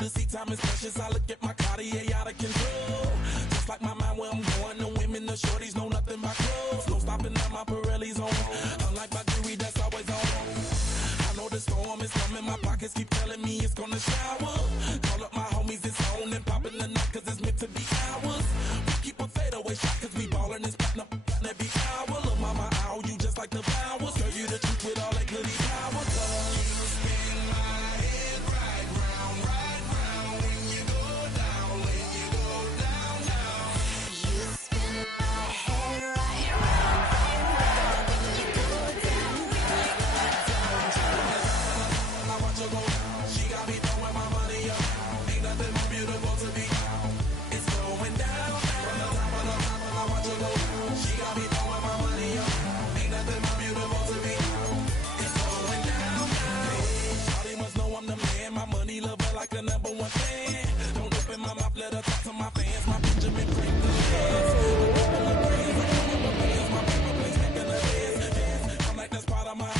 to see time is precious. I look at my Cartier out of control. Just like my mind where I'm going. The women, the shorties know nothing but clothes. No stopping at my Pirelli's on. Unlike my jewelry that's always on. I know the storm is coming. My pockets keep telling me it's gonna shower. Call up my homies, it's on and popping the night cause it's meant to be ours. We keep a fadeaway shot cause we ballin' and spittin' up every hour. Look mama, ow, you just like the flowers. Tell you the truth with all that goody power. You spin my head right round when you go down, when you go down, down. You spin my head right round when you go down, when you go down. I watch her go down. She got me throwing my money up. Ain't nothing more beautiful to be. It's going down. From the top of the top, I watch her go down. She got me throwing my money up. Ain't nothing more beautiful to be. It's going down. Hey, shawty must know I'm the man. My money love her like a number one fan. Don't open my mouth, let her talk to my fans. My Benjamin Franklin dance. My paper planes making a dance. I'm like that's part of my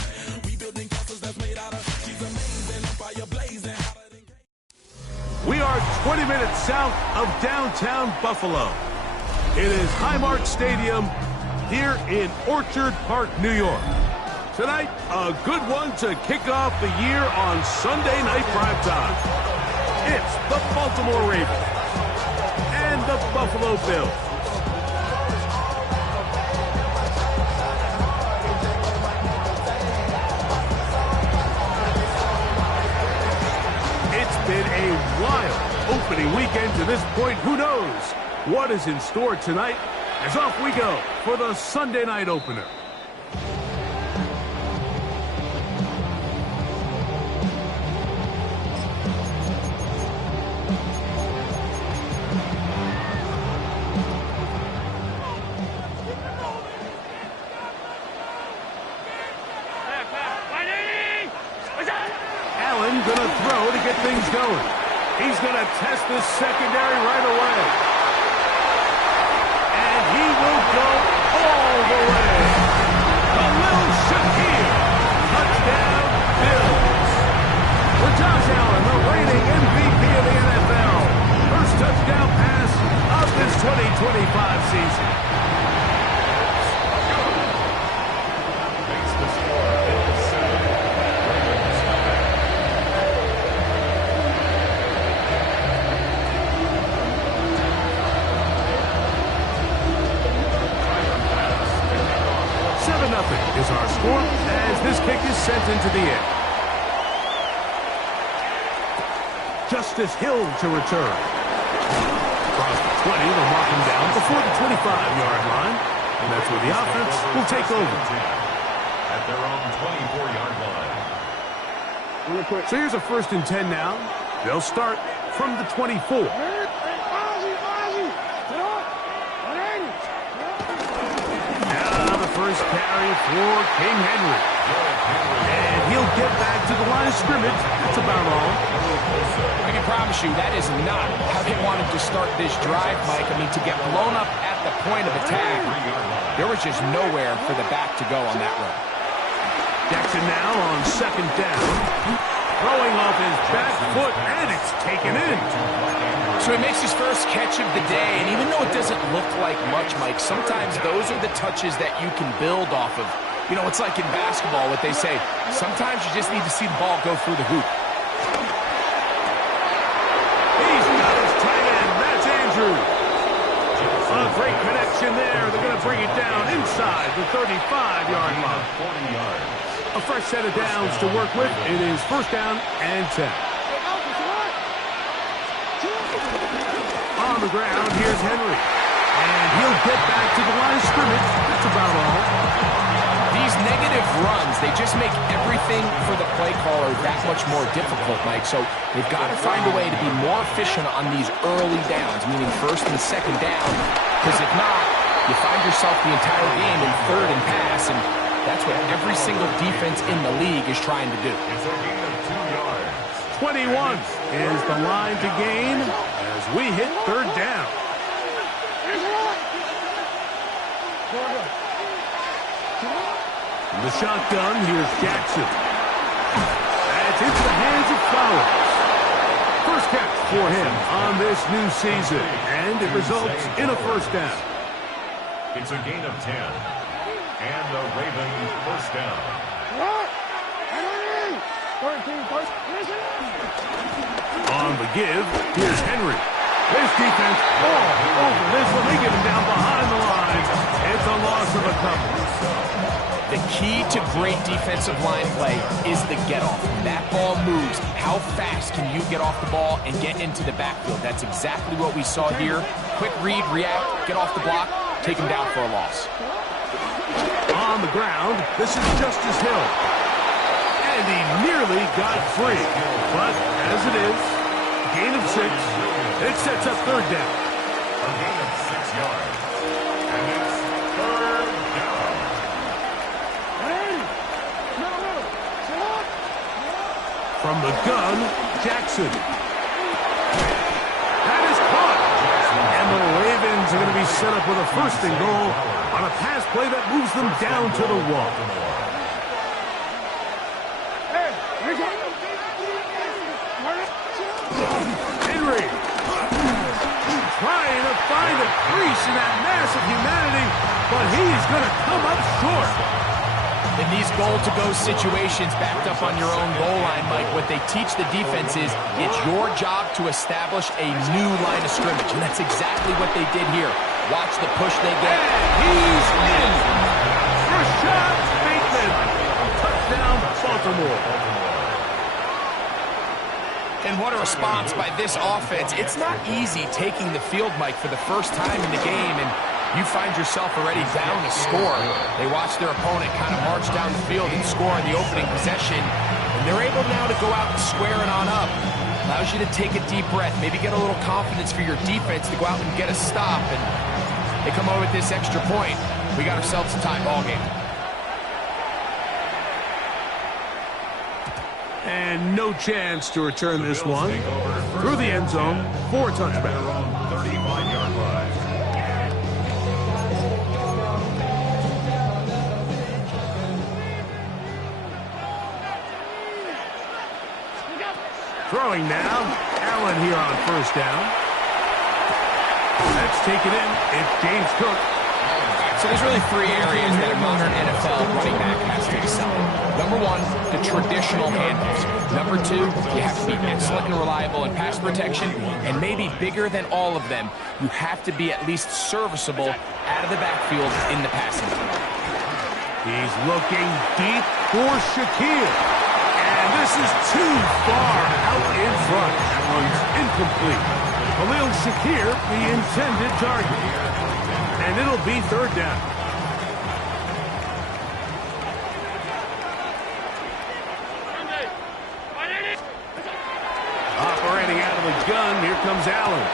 rebuilding castles that's made out of. She's amazing, on fire blazing. We are 20 minutes south of downtown Buffalo. It is Highmark Stadium here in Orchard Park, New York. Tonight, a good one to kick off the year on Sunday night primetime. It's the Baltimore Ravens and the Buffalo Bills. It's been a wild opening weekend to this point. Who knows what is in store tonight? As off we go for the Sunday night opener. Allen gonna throw to get things going. He's gonna test this secondary right away. And he will go all the way. Khalil Shakir. Touchdown, Bills. For Josh Allen, the reigning MVP of the NFL. First touchdown pass of this 2025 season. Is our score as this kick is sent into the air. Justice Hill to return. Across the 20, they'll mark him down before the 25-yard line. And that's where the offense will take over. At their own 24-yard line. So here's a 1st and 10 now. They'll start from the 24. First carry for King Henry. And he'll get back to the line of scrimmage. That's about all. I can promise you that is not how they wanted to start this drive, Mike. I mean, to get blown up at the point of attack, there was just nowhere for the back to go on that run. Jackson now on 2nd down. Throwing off his back foot, and it's taken in. So he makes his first catch of the day, and even though it doesn't look like much, Mike, sometimes those are the touches that you can build off of. You know, it's like in basketball, what they say, sometimes you just need to see the ball go through the hoop. He's got his tight end, that's Andrews. A great connection there. They're going to bring it down inside the 35-yard line. 40 yards. A fresh set of downs to work with. It is 1st down and 10. On the ground, here's Henry. And he'll get back to the line of scrimmage. That's about all. These negative runs, they just make everything for the play caller that much more difficult, Mike. So they've got to find a way to be more efficient on these early downs, meaning 1st and 2nd down. Because if not, you find yourself the entire game in 3rd and pass, and that's what every single defense in the league is trying to do. It's a gain of 2 yards. 21 is the line to gain as we hit 3rd down. In the shotgun, here's Jackson. That's into the hands of Flowers. First catch for him on this new season, and it results in a first down. It's a gain of 10. And the Ravens first down. On the give, here's Henry. His defense all over this one. They get him down behind the line. It's a loss of a couple. The key to great defensive line play is the get-off. When that ball moves, how fast can you get off the ball and get into the backfield? That's exactly what we saw here. Quick read, react, get off the block, take him down for a loss. On the ground, this is Justice Hill. And he nearly got free. But as it is, gain of 6. It sets up third down. A gain of 6 yards. And it's third down. From the gun, Jackson. That is caught. And the Ravens are going to be set up with a first and goal on a pass play that moves them down to the wall. Henry trying to find a crease in that mass of humanity, but he's going to come up short. In these goal-to-go situations backed up on your own goal line, Mike, what they teach the defense is it's your job to establish a new line of scrimmage, and that's exactly what they did here. Watch the push they get. And he's in. Rashad Bateman. Touchdown, Baltimore. And what a response by this offense. It's not easy taking the field, Mike, for the first time in the game, and you find yourself already down to score. They watch their opponent kind of march down the field and score on the opening possession, and they're able now to go out and square it on up. Allows you to take a deep breath, maybe get a little confidence for your defense to go out and get a stop, and they come over with this extra point. We got ourselves a tie ball game. And no chance to return this one through the end zone for a touchback. 35-yard line. Throwing now, Allen here on first down. That's taken in. It's James Cook. So there's really 3 areas that a modern NFL running back has to excel in. Number 1, the traditional handoffs. Number 2, you have to be excellent and reliable in pass protection. And maybe bigger than all of them, you have to be at least serviceable out of the backfield in the passing game. He's looking deep for Shaquille. And this is too far out in front. That one's incomplete. Khalil Shakir, the intended target. And it'll be third down. Operating out of the gun, here comes Allen.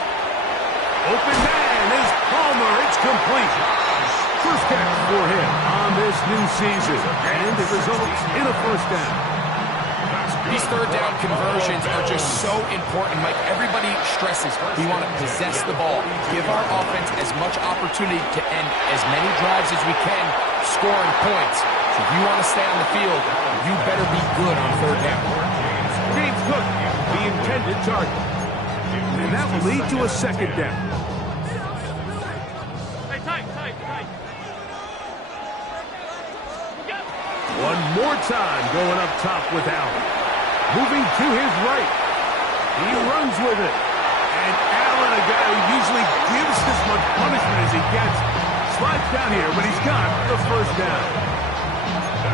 Open man is Palmer. It's complete. First catch for him on this new season. And it results in a first down. These third down conversions are just so important, Mike. Everybody stresses we want to possess the ball, give our offense as much opportunity to end as many drives as we can, scoring points. So if you want to stay on the field, you better be good on third down. James Cook, the intended target. And that will lead to a second down. One more time going up top with Allen. Moving to his right. He runs with it. And Allen, a guy who usually gives as much punishment as he gets, slides down here, but he's got the first down.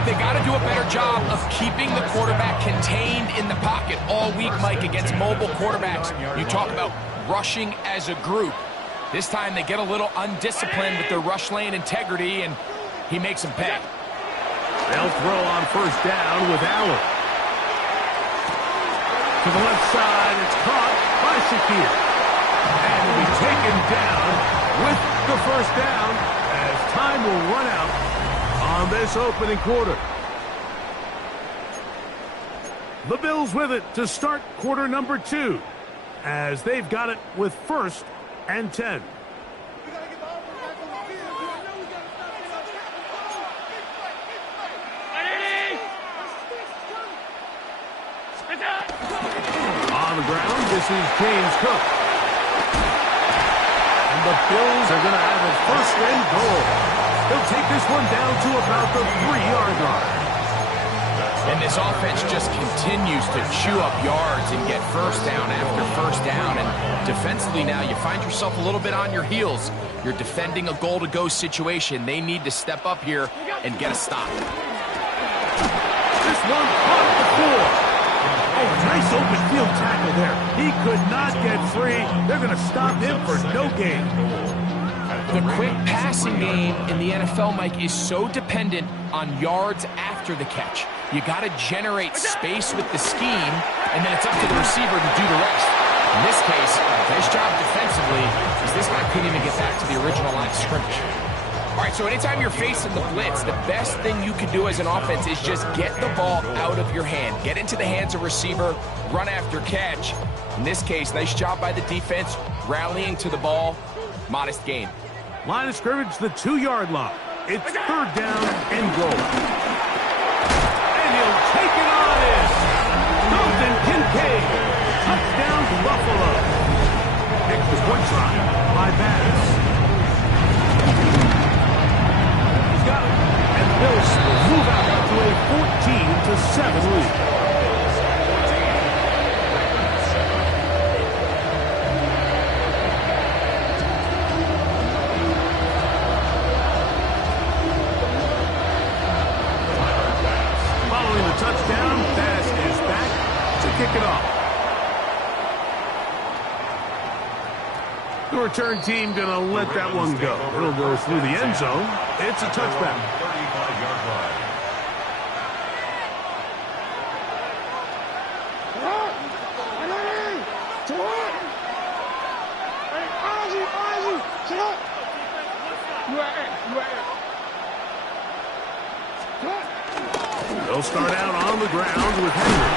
They got to do a better job of keeping the quarterback contained in the pocket all week, Mike, against mobile quarterbacks. You talk about rushing as a group. This time they get a little undisciplined with their rush lane integrity, and he makes them pay. They'll throw on first down with Allen. To the left side, it's caught by Shakir. And will be taken down with the first down as time will run out on this opening quarter. The Bills with it to start quarter number 2 as they've got it with first and 10. On the ground. This is James Cook. And the Bills are going to have a first and goal. They'll take this one down to about the 3-yard line. And this offense just continues to chew up yards and get first down after first down. And defensively now, you find yourself a little bit on your heels. You're defending a goal-to-go situation. They need to step up here and get a stop. This one caught the floor. Oh, nice open field tackle there. He could not get free. They're going to stop him for no gain. The quick passing game in the NFL, Mike, is so dependent on yards after the catch. You got to generate space with the scheme, and then it's up to the receiver to do the rest. In this case, nice job defensively, because this guy couldn't even get back to the original line of scrimmage. All right, so anytime you're facing the blitz, the best thing you can do as an offense is just get the ball out of your hand. Get into the hands of receiver, run after catch. In this case, nice job by the defense, rallying to the ball, modest gain. Line of scrimmage, the 2-yard line. It's third down and goal. And he'll take it on in. Dalton Kincaid. Touchdown, Buffalo. Extra point try by Bass. He's got it. And the Bills will move out to a 14-7 lead. Touchdown, Bass is back to kick it off. The return team going to let that one go. It'll go through the end zone. It's a touchback. 35-yard line. They'll start out on the ground with Henry.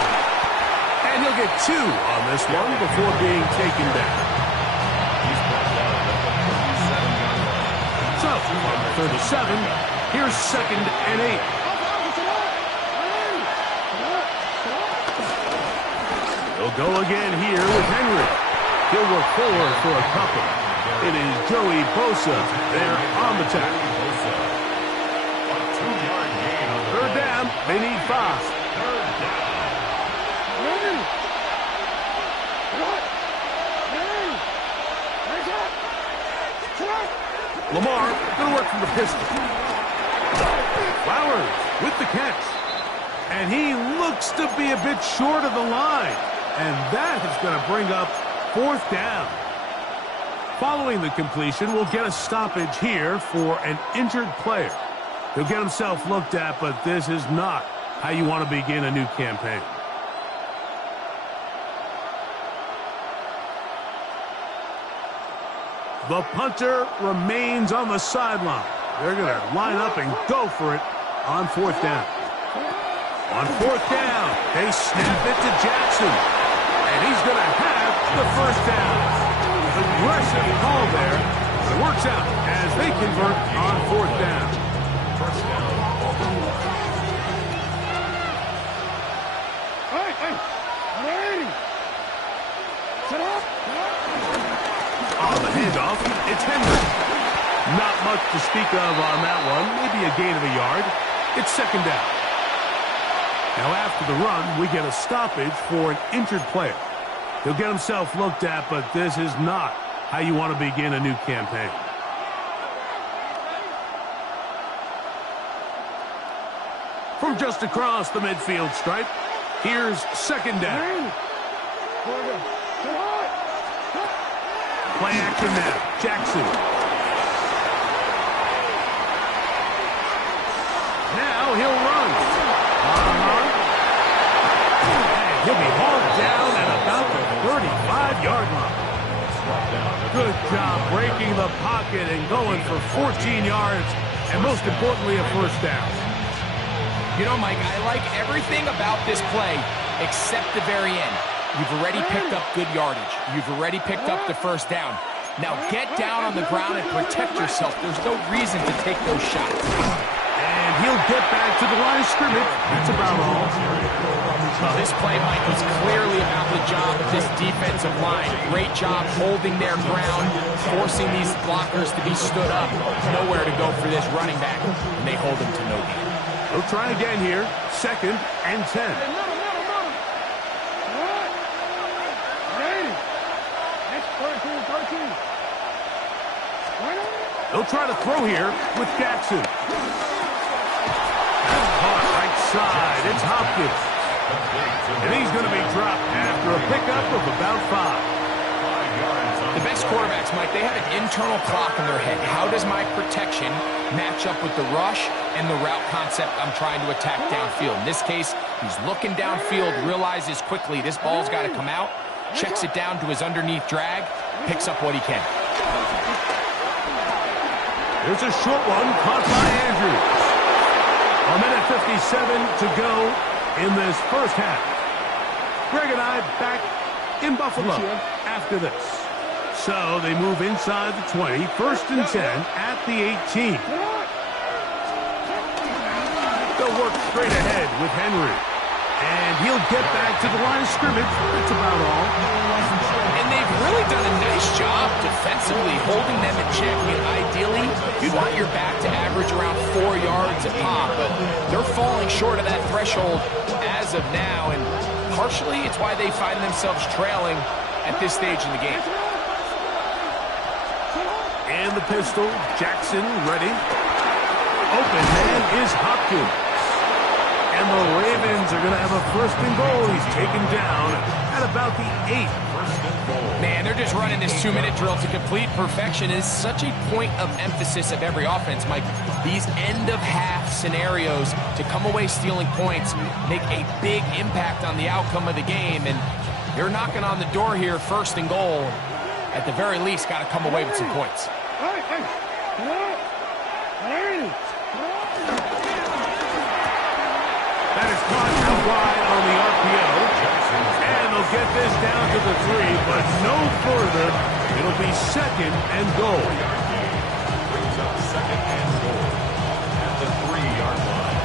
And he'll get 2 on this one before being taken down. So, on the 37, here's 2nd and 8. He'll go again here with Henry. He'll work forward for a couple. It is Joey Bosa there on the tackle. Third down, they need 5. Lamar going to work from the pistol. Flowers with the catch. And he looks to be a bit short of the line. And that is going to bring up 4th down. Following the completion, we'll get a stoppage here for an injured player. He'll get himself looked at, but this is not how you want to begin a new campaign. The punter remains on the sideline. They're going to line up and go for it on 4th down. On 4th down, they snap it to Jackson. And he's going to have the first down. Aggressive call there. It works out as they convert on 4th down. First down. On the handoff, it's Henry. Not much to speak of on that one. Maybe a gain of a yard. It's 2nd down. Now after the run, we get a stoppage for an injured player. He'll get himself looked at, but this is not how you want to begin a new campaign. From just across the midfield stripe, here's 2nd down. Play action now. Jackson. Now he'll run. And he'll be hauled down at about the 35-yard line. Good job breaking the pocket and going for 14 yards, and most importantly, a first down. You know, Mike, I like everything about this play except the very end. You've already picked up good yardage. You've already picked up the first down. Now get down on the ground and protect yourself. There's no reason to take those shots. And he'll get back to the line of scrimmage. That's about all. Well, this play, Mike, was clearly about the job of this defensive line. Great job holding their ground, forcing these blockers to be stood up. Nowhere to go for this running back, and they hold him to no gain. They'll try again here. 2nd and 10. They'll try to throw here with Jackson. That's caught right side. It's Hopkins. And he's going to be dropped after a pickup of about 5. The best quarterbacks, Mike, they have an internal clock in their head. How does my protection match up with the rush and the route concept I'm trying to attack downfield? In this case, he's looking downfield, realizes quickly this ball's got to come out, checks it down to his underneath drag, picks up what he can. There's a short one caught by Andrews. A minute 57 to go in this first half. Greg and I back in Buffalo after this. So they move inside the 20, 1st and 10 at the 18. They'll work straight ahead with Henry. And he'll get back to the line of scrimmage. That's about all. And they've really done a nice job defensively holding them in check. I mean, ideally, you'd want your back to average around 4 yards a pop, but they're falling short of that threshold as of now, and partially it's why they find themselves trailing at this stage in the game. And the pistol, Jackson ready. Open man is Hopkins. And the Ravens are going to have a 1st and goal. He's taken down at about the 8. Man, they're just running this 2-minute drill to complete perfection. It is such a point of emphasis of every offense, Mike. These end-of-half scenarios to come away stealing points make a big impact on the outcome of the game. And they're knocking on the door here, 1st and goal. At the very least, got to come away with some points. That is caught out wide on the RPO. And they'll get this down to the 3, but no further. It'll be 2nd and goal. Brings up 2nd and goal at the 3-yard line.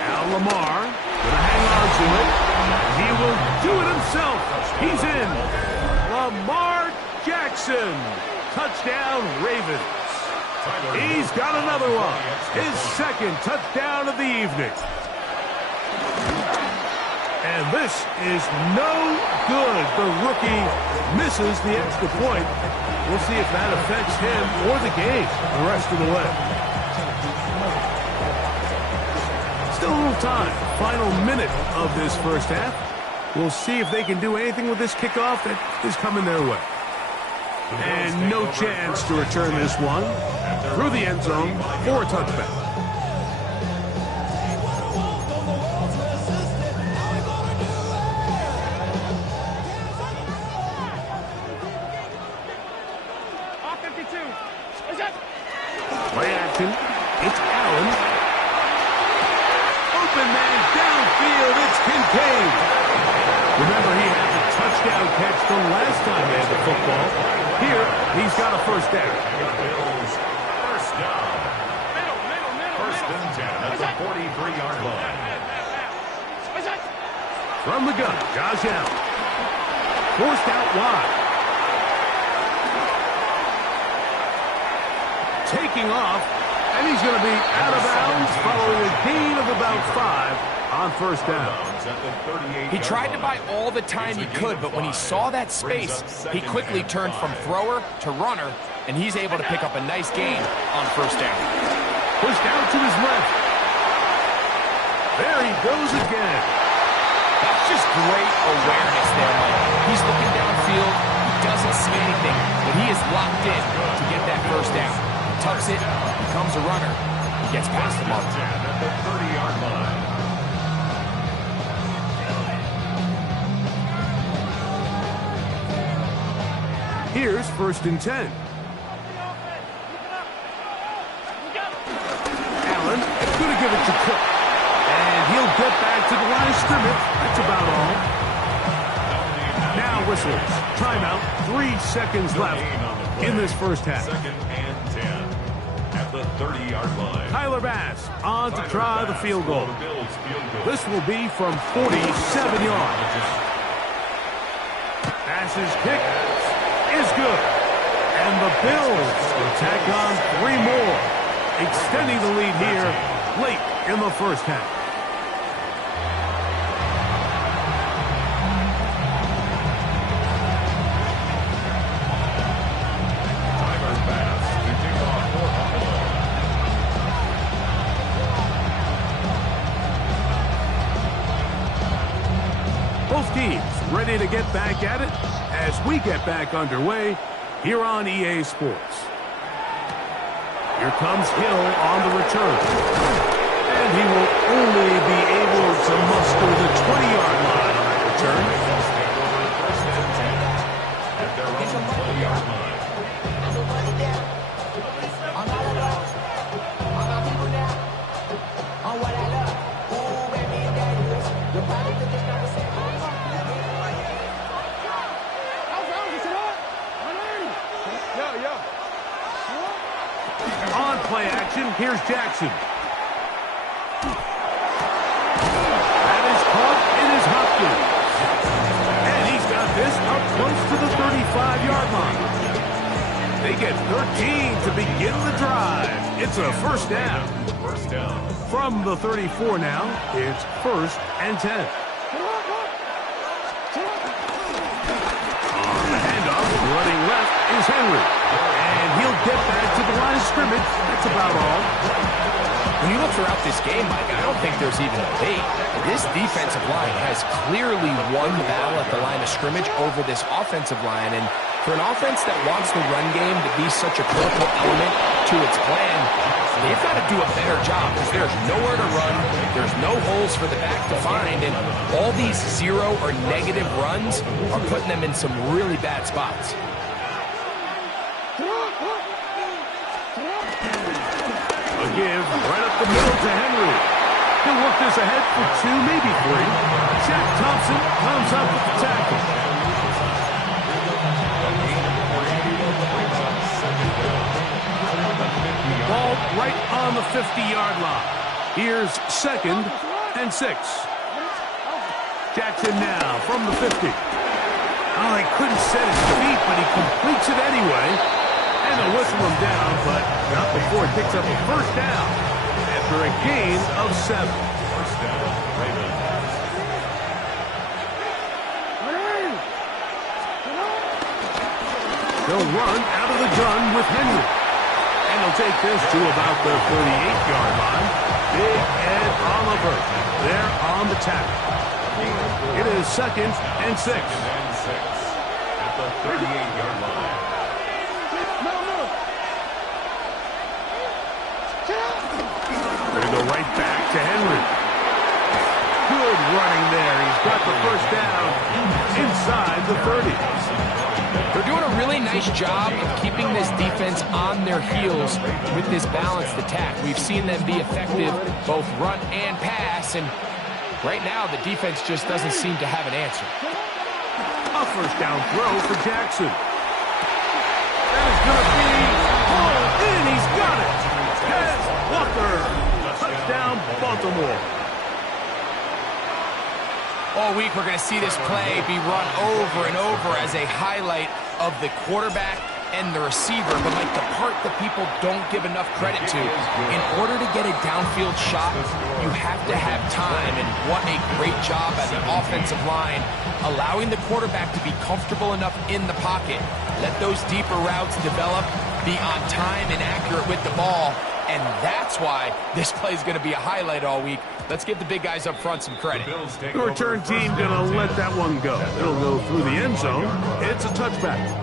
Now Lamar gonna hang on to it. He will do it himself. He's in. Lamar Jackson. Touchdown, Ravens. He's got another one. His 2nd touchdown of the evening. And this is no good. The rookie misses the extra point. We'll see if that affects him or the game the rest of the way. Still a little time. Final minute of this first half. We'll see if they can do anything with this kickoff that is coming their way. And no chance to return this one through the end zone for a touchback. Play action. It's Allen. Open man downfield. It's Kincaid. Remember, he had the touchdown catch the last time he had the football. Here, he's got a 1st down. Bills, 1st down. 1st and 10 at the 43-yard line. From the gun, Josh Allen. Forced out wide. Taking off, and he's going to be out of bounds following a gain of about 5 on 1st down. He tried to buy all the time he could, but when he saw that space, he quickly turned from thrower to runner, and he's able to pick up a nice gain on 1st down. Pushed out to his left. There he goes again. That's just great awareness there, Mike. He's looking downfield. He doesn't see anything, but he is locked in to get that 1st down. He tucks it, becomes a runner. He gets past the mark. At the 30-yard line. Here's 1st and 10. Allen is going to give it to Cook. And he'll get back to the line of scrimmage. That's about all. whistles. Timeout, 3 seconds left in this first half. Second and 10 at the 30-yard line. Tyler Bass on to try the field goal. The Bills field goal. This will be from 47 yards. Bass's kick is good. And the Bills will tack on 3 more, extending the lead here late in the first half. Both teams ready to get back at it as we get back underway here on EA Sports. Here comes Hill on the return. And he will only be able to muster the 20-yard line on that return. First and 10 at their own 20-yard line. On play action, here's Jackson. That is caught. It is Hopkins. And he's got this up close to the 35-yard line. They get 13 to begin the drive. It's a first down. First down. From the 34 now, it's 1st and 10. On the handoff, running left is Henry. And he'll get back to the line of scrimmage. That's about all. When you look throughout this game, Mike, I don't think there's even a debate. This defensive line has clearly won the battle at the line of scrimmage over this offensive line. And for an offense that wants the run game to be such a critical element to its plan, they've got to do a better job because there's nowhere to run. There's no holes for the back to find. And all these zero or negative runs are putting them in some really bad spots. A give right up the middle to Henry. He'll work this ahead for 2, maybe 3. Shaq Thompson comes up with the tackle. Ball right on the 50-yard line. Here's 2nd and 6. Jackson now from the 50. Oh, he couldn't set his feet, but he completes it anyway. And they'll whistle him down, but not before he picks up a first down after a gain of 7. First down. Ravens. They'll run out of the gun with Henry. And they'll take this to about the 38-yard line. Big Ed Oliver there on the tackle. It is 2nd and 6. At the 38-yard line. They go right back to Henry. Good running there. He's got the first down inside the 30. They're doing a really nice job of keeping this defense on their heels with this balanced attack. We've seen them be effective both run and pass, and right now the defense just doesn't seem to have an answer. A first down throw for Jackson. That is going to be hauled in. He's got it. Ted Walker. Touchdown, Baltimore. All week we're going to see this play be run over and over as a highlight of the quarterback and the receiver. But like the part that people don't give enough credit to, in order to get a downfield shot, you have to have time. And what a great job by the offensive line, allowing the quarterback to be comfortable enough in the pocket. Let those deeper routes develop, be on time and accurate with the ball. And that's why this play is going to be a highlight all week. Let's give the big guys up front some credit. The return team going to let that one go. It'll go through the end zone. It's a touchback.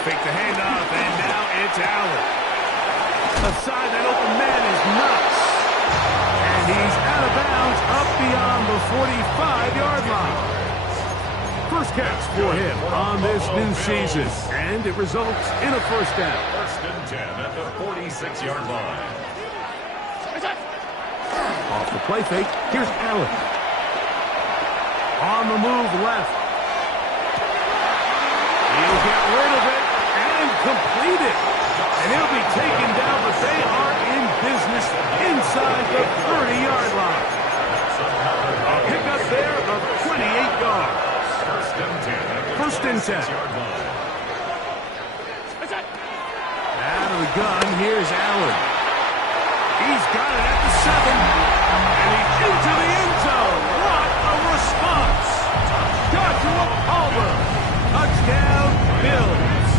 Fake the handoff, and now it's Allen. Aside that open man is nuts. He's out of bounds up beyond the 45-yard line. First catch for him on this new season, and it results in a first down. First and 10 at the 46-yard line. Off the play fake, here's Allen. On the move left. He'll get rid of it and complete it. And he'll be taken down, but they are in business inside the 30-yard line. A pickup there of 28 yards. First and 10. Out of the gun, here's Allen. He's got it at the 7. And he's into the end zone. What a response. Joshua Palmer. Touchdown, Bills.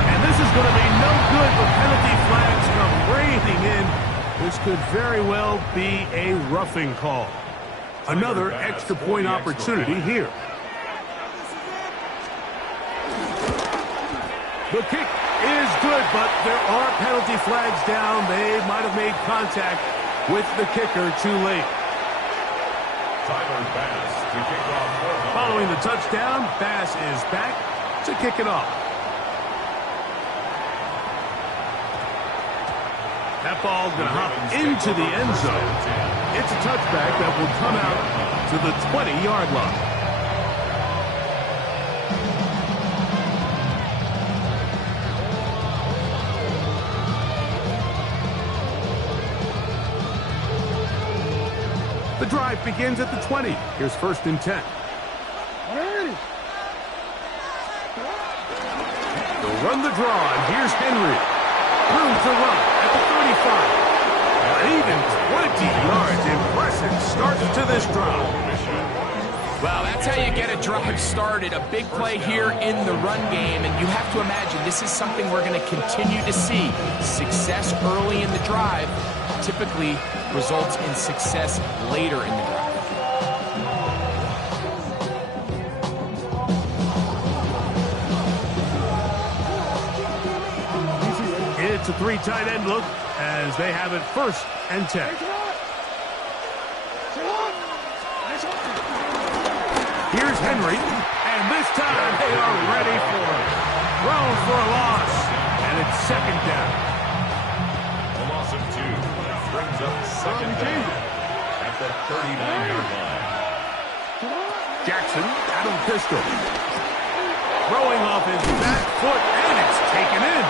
And this is going to be no good, but penalty flags come raining in. This could very well be a roughing call. Another extra point opportunity here. The kick is good, but there are penalty flags down. They might have made contact with the kicker too late. Following the touchdown, Bass is back to kick it off. That ball's going to hop into the end zone. It's a touchback that will come out to the 20-yard line. The drive begins at the 20. Here's first and 10. They'll run the draw, and here's Henry. Room to run at the 35. But even 20 yards. Impressive start to this drive. Well, that's how you get a drive started. A big play here in the run game, and you have to imagine this is something we're going to continue to see. Success early in the drive typically results in success later in the drive. It's a three tight end look as they have it first and 10. Here's Henry, and this time they are ready for it. Thrown for a loss, and it's second down. A loss of 2 brings up second down at the 39-yard line. Jackson out of the pistol. Throwing off his back foot, and it's taken in.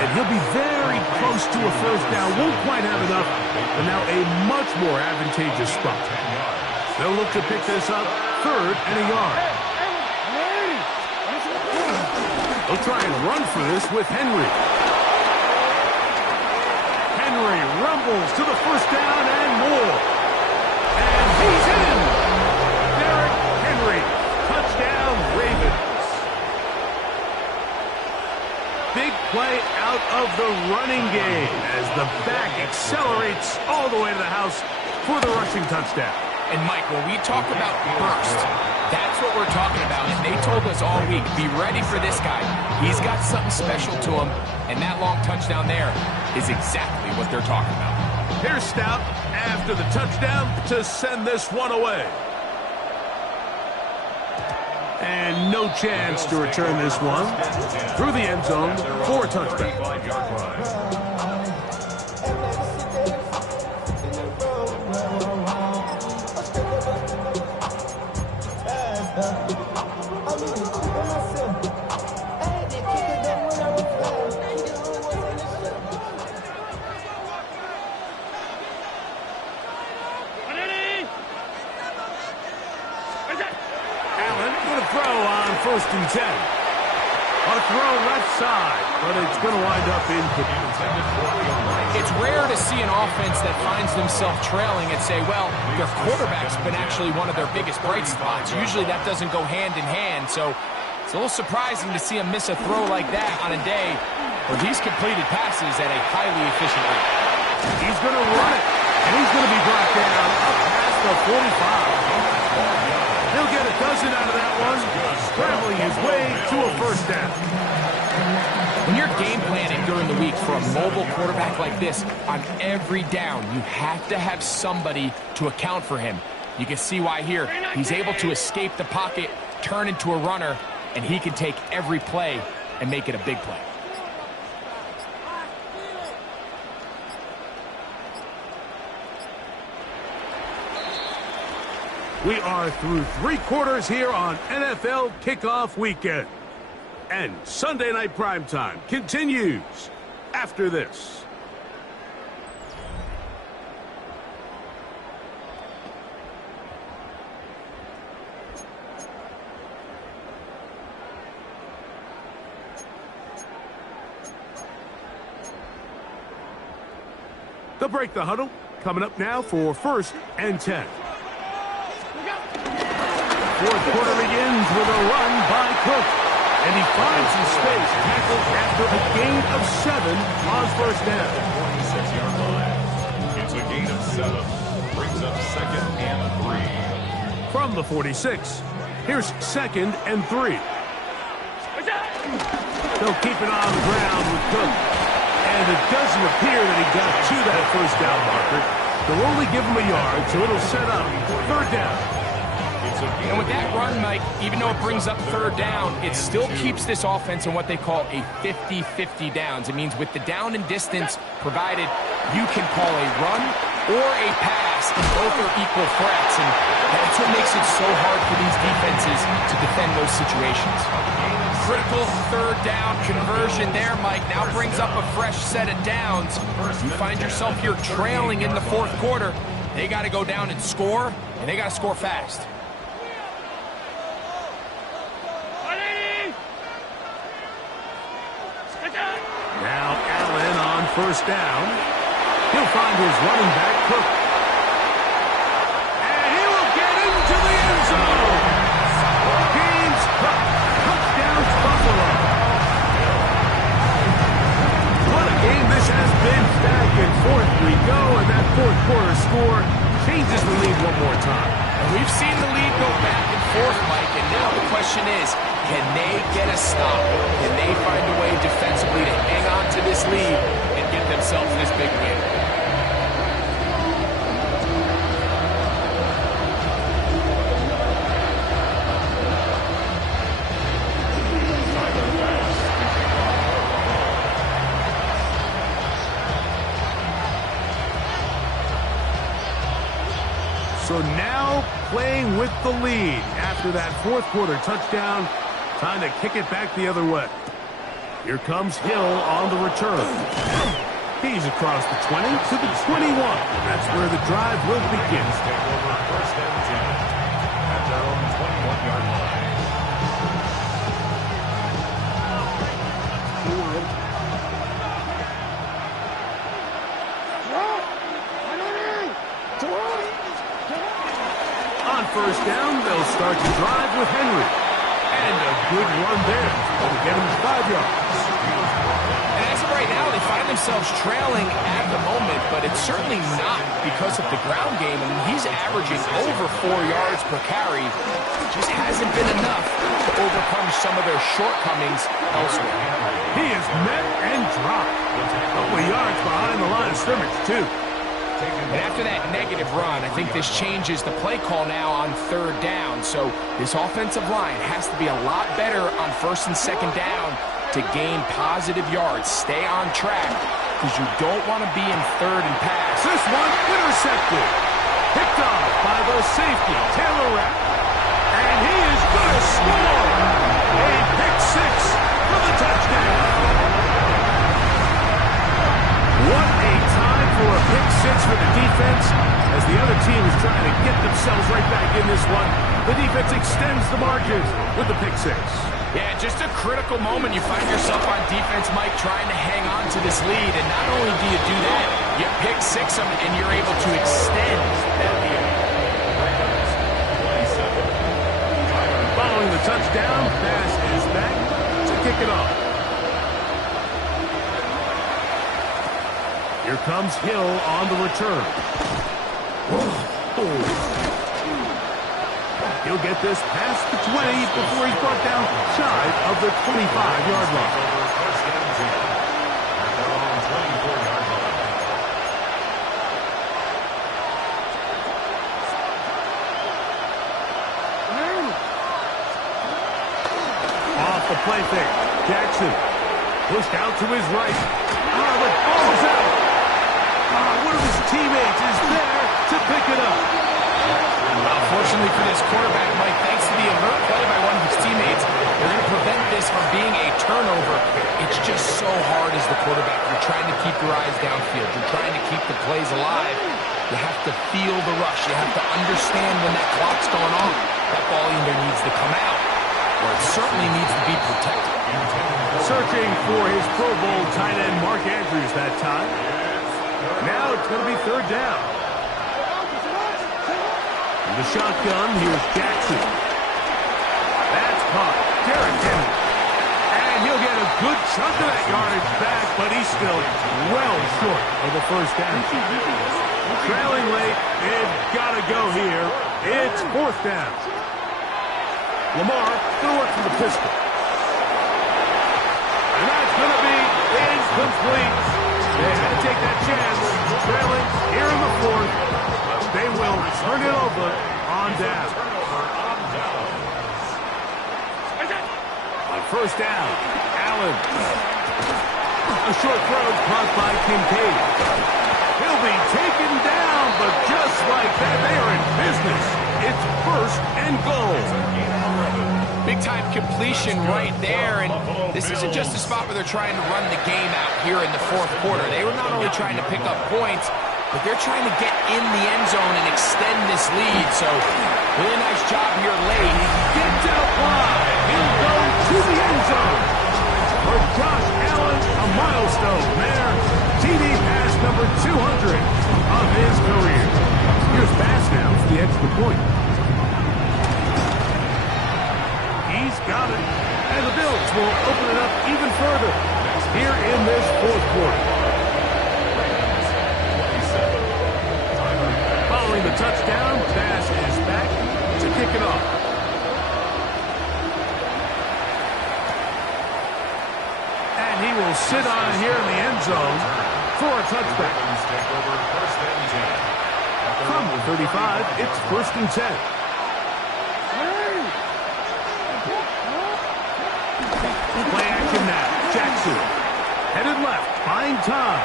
And he'll be very close to a first down. Won't quite have enough, but now a much more advantageous spot. They'll look to pick this up, third and a yard. They'll try and run for this with Henry. Henry rumbles to the first down and more. And he's in. Derrick Henry, touchdown Ravens. Big play out of the running game as the back accelerates all the way to the house for the rushing touchdown. And Mike, when we talk about burst, that's what we're talking about. And they told us all week, be ready for this guy. He's got something special to him, and that long touchdown there is exactly what they're talking about. Here's Stout after the touchdown to send this one away. And no chance to return this one through the end zone for a touchback. First and 10. A throw left side, but it's going to wind up incomplete. It's rare to see an offense that finds themselves trailing and say, well, their quarterback's been actually one of their biggest bright spots. Usually that doesn't go hand in hand, so it's a little surprising to see him miss a throw like that on a day where he's completed passes at a highly efficient rate. He's going to run it, and he's going to be brought down up past the 45. He'll get a dozen out of that one, scrambling his way to a first down. When you're game planning, during the week for a mobile quarterback like this. On every down, you have to have somebody to account for him. You can see why here. He's able to escape the pocket, turn into a runner, and he can take every play and make it a big play. We are through 3 quarters here on NFL Kickoff Weekend. And Sunday Night Primetime continues after this. They'll break the huddle. Coming up now for 1st and 10. Fourth quarter begins with a run by Cook. And he finds some space, tackled after a gain of 7 on 1st down. 46-yard line. It's a gain of 7. Brings up 2nd and 3. From the 46, here's 2nd and 3. They'll keep it on the ground with Cook. And it doesn't appear that he got to that 1st down marker. They'll only give him a yard, so it'll set up 3rd down. And with that run, Mike, even though it brings up 3rd down, it still keeps this offense in what they call a 50-50 downs. It means with the down and distance provided, you can call a run or a pass, and both are equal threats. And that's what makes it so hard for these defenses to defend those situations. Critical 3rd down conversion there, Mike. Now brings up a fresh set of downs. You find yourself here trailing in the 4th quarter. They got to go down and score, and they got to score fast. Now Allen on 1st down. He'll find his running back, Cook. And he will get into the end zone. James Cook, touchdown Buffalo. What a game this has been. Back and forth we go, and that 4th quarter score changes the lead one more time. And we've seen the lead go back and forth, Mike, and now the question is, can they get a stop? Can they find a way defensively to hang on to this lead and get themselves this big win? So now playing with the lead after that 4th quarter touchdown. Time to kick it back the other way. Here comes Hill on the return. He's across the 20 to the 21. That's where the drive will begin. Take over 1st and 10 at their own 21-yard line. On 1st down, they'll start the drive with Henry. And a good run there. That'll get him 5 yards. And as of right now, they find themselves trailing at the moment, but it's certainly not because of the ground game. I mean, he's averaging over 4 yards per carry. Just hasn't been enough to overcome some of their shortcomings elsewhere. He is met and dropped. A couple of yards behind the line of scrimmage, too. And after that negative run, I think this changes the play call now on 3rd down. So this offensive line has to be a lot better on 1st and 2nd down to gain positive yards. Stay on track because you don't want to be in 3rd and pass. This one intercepted. Picked off by the safety, Taylor Rapp. And he is going to score. A pick 6 for the touchdown. What a time for a pick 6 for the defense as the other team is trying to get themselves right back in this one. The defense extends the margins with the pick 6. Yeah, just a critical moment. You find yourself on defense, Mike, trying to hang on to this lead. And not only do you do that, you pick 6 them and you're able to extend that lead. Following the touchdown, pass is back to kick it off. Here comes Hill on the return. He'll get this past the 20 before he's brought down shy of the 25-yard line. play fake. Jackson pushed out to his right. Oh, the ball's out. One of his teammates is there to pick it up. Well, fortunately for this quarterback, Mike, thanks to the alert play by one of his teammates, they're going to prevent this from being a turnover. It's just so hard as the quarterback. You're trying to keep your eyes downfield. You're trying to keep the plays alive. You have to feel the rush. You have to understand when that clock's going on. That ball either needs to come out, or it certainly needs to be protected. Searching for his Pro Bowl tight end Mark Andrews that time. Now it's going to be third down. In the shotgun, here's Jackson. That's caught. Derrick Henry. And he'll get a good chunk of that yardage back, but he's still well short of the first down. Trailing late, they've got to go here. It's fourth down. Lamar going to work from the pistol. And that's going to be incomplete. They had to take that chance. Trailing here in the fourth. They will turn it over on down. On first down, Allen. A short throw caught by Kincaid. He'll be taken down, but just like that, they are in business. It's first and goal. Big-time completion right there, and this isn't just a spot where they're trying to run the game out here in the fourth quarter. They were not only trying to pick up points, but they're trying to get in the end zone and extend this lead. So, really nice job here late. Gets out wide. He'll go to the end zone. For Josh Allen, a milestone there. TD pass number 200 of his career. Here's pass now for the extra point. He's got it. And the Bills will open it up even further here in this fourth quarter. Following the touchdown, pass is back to kick it off. And he will sit on it here in the end zone for a touchback. From the 35, it's first and 10. Play action now. Jackson headed left, buying time.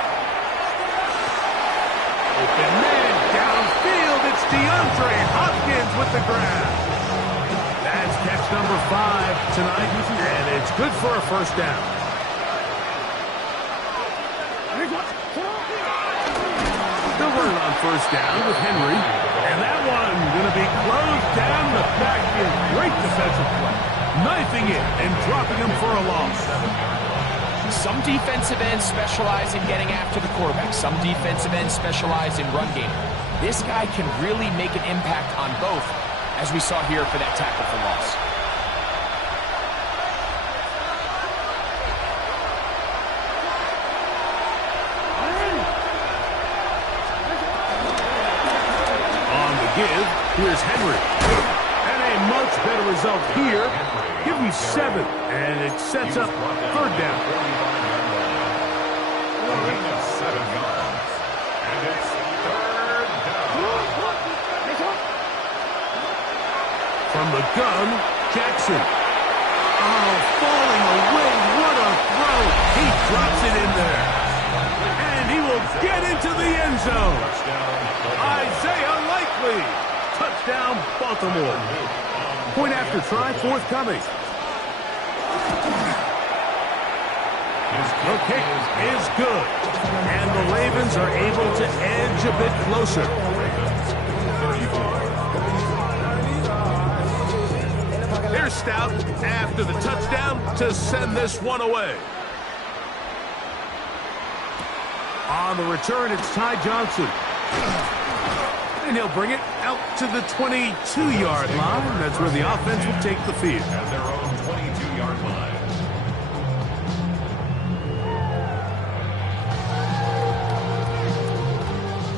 Open man downfield. It's DeAndre Hopkins with the grab. That's catch number 5 tonight, and it's good for a first down. They'll run it on first down with Henry, and that one going to be closed down. The back is great defensive play, knifing it and dropping him for a loss. Some defensive ends specialize in getting after the quarterback. Some defensive ends specialize in run game. This guy can really make an impact on both, as we saw here for that tackle for loss. On the give, here's Henry. And a much better result here. Give him 7, and it sets up third down. From the gun, Jackson. Oh, falling away. What a throw. He drops it in there. And he will get into the end zone. Isaiah Likely. Touchdown, Baltimore. Point after try forthcoming. The kick is good. And the Ravens are able to edge a bit closer. Here's Stout after the touchdown to send this one away. On the return, it's Ty Johnson. And he'll bring it out to the 22-yard line. That's where the offense will take the field. At their own 22-yard line.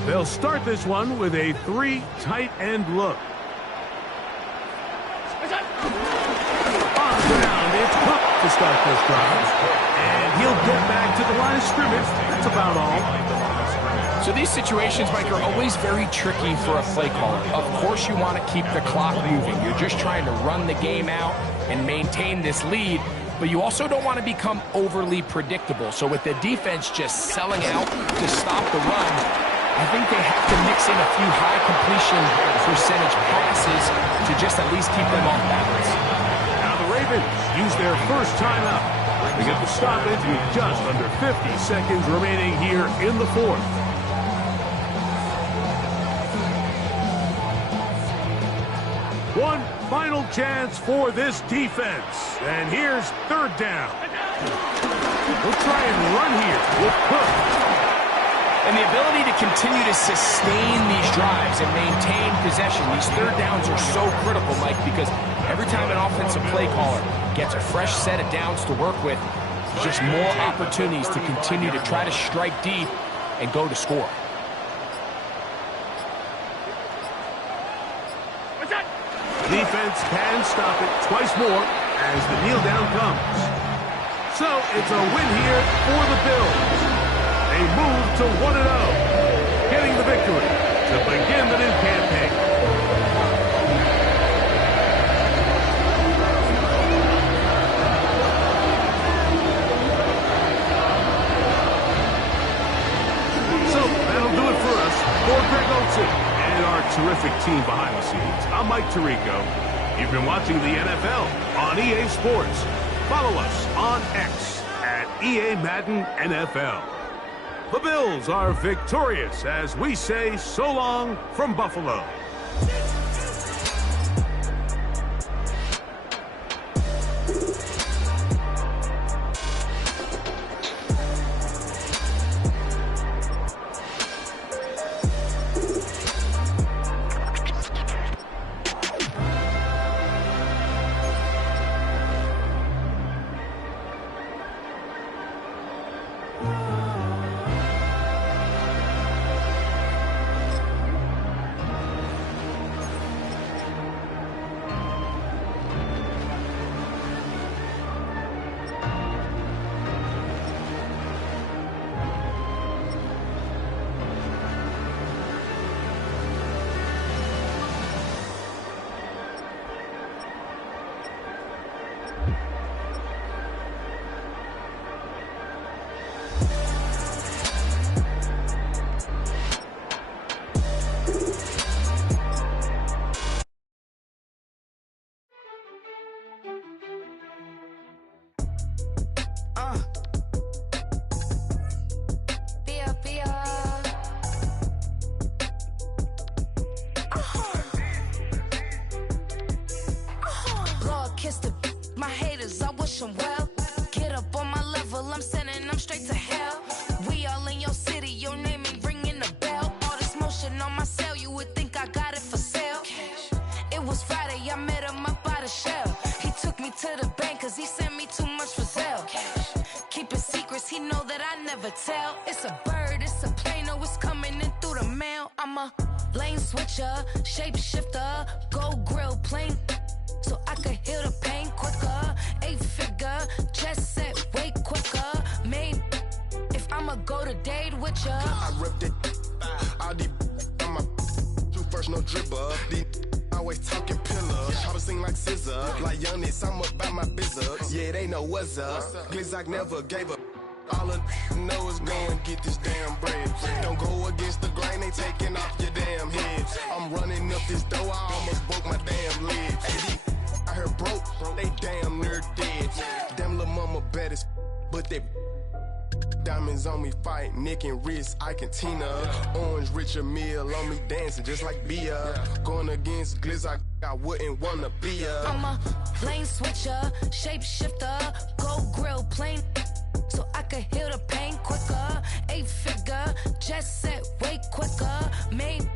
They'll start this one with a 3 tight end look. On the ground, it's Cook to start this drive. And he'll get back to the line of scrimmage. That's about all. So these situations, Mike, are always very tricky for a play caller. Of course you want to keep the clock moving. You're just trying to run the game out and maintain this lead. but you also don't want to become overly predictable. So with the defense just selling out to stop the run, I think they have to mix in a few high completion percentage passes to just at least keep them off balance. Now the Ravens use their first timeout. They get the stoppage with just under 50 seconds remaining here in the fourth. One final chance for this defense. And here's third down. We'll try and run here with Cook. And the ability to continue to sustain these drives and maintain possession, these third downs are so critical, Mike, because every time an offensive play caller gets a fresh set of downs to work with, just more opportunities to continue to try to strike deep and go to score. Defense can stop it twice more as the kneel down comes. So it's a win here for the Bills. They move to 1-0, getting the victory to begin the new campaign. So that'll do it for us. For Greg Olsen and our terrific team behind the scenes, I'm Mike Tirico. You've been watching the NFL on EA Sports. Follow us on X at EA Madden NFL. The Bills are victorious as we say so long from Buffalo. My haters, I wish them well. Get up on my level, I'm sending them straight to hell. We all in your city, your name ain't ringing the bell. All this motion on my cell, you would think I got it for sale. It was Friday, I met him up by the shell. He took me to the bank, cause he sent me too much for sale. Keeping secrets, he know that I never tell. It's a bird, it's a plane, oh, it's coming in through the mail. I'm a lane switcher, shapeshifter, gold grill, plane, so I could heal the pain quicker. 8-figure, just set way quicker. Maybe if I'ma go to date with ya. I ripped it. All these on my two first, no dribble. These always talking pillars. Chopper sing like scissor. Like youngest, I'm about my business. Yeah, they know what's up. Glizzock never gave up. All of know is go and get this damn bread. Don't go against the grain, they taking off your damn head. I'm running up this door, I almost broke my damn leg. Hey, I heard broke, they damn near dead. Damn little mama bad as but they diamonds on me fight, neck and wrist, I can Tina. Orange Richard Mill on me dancing just like Bia. Going against Glizzock, I wouldn't wanna be a. I'm a lane switcher, shapeshifter, gold grill, plane, so I could heal the pain quicker. 8-figure, just set way quicker. Maybe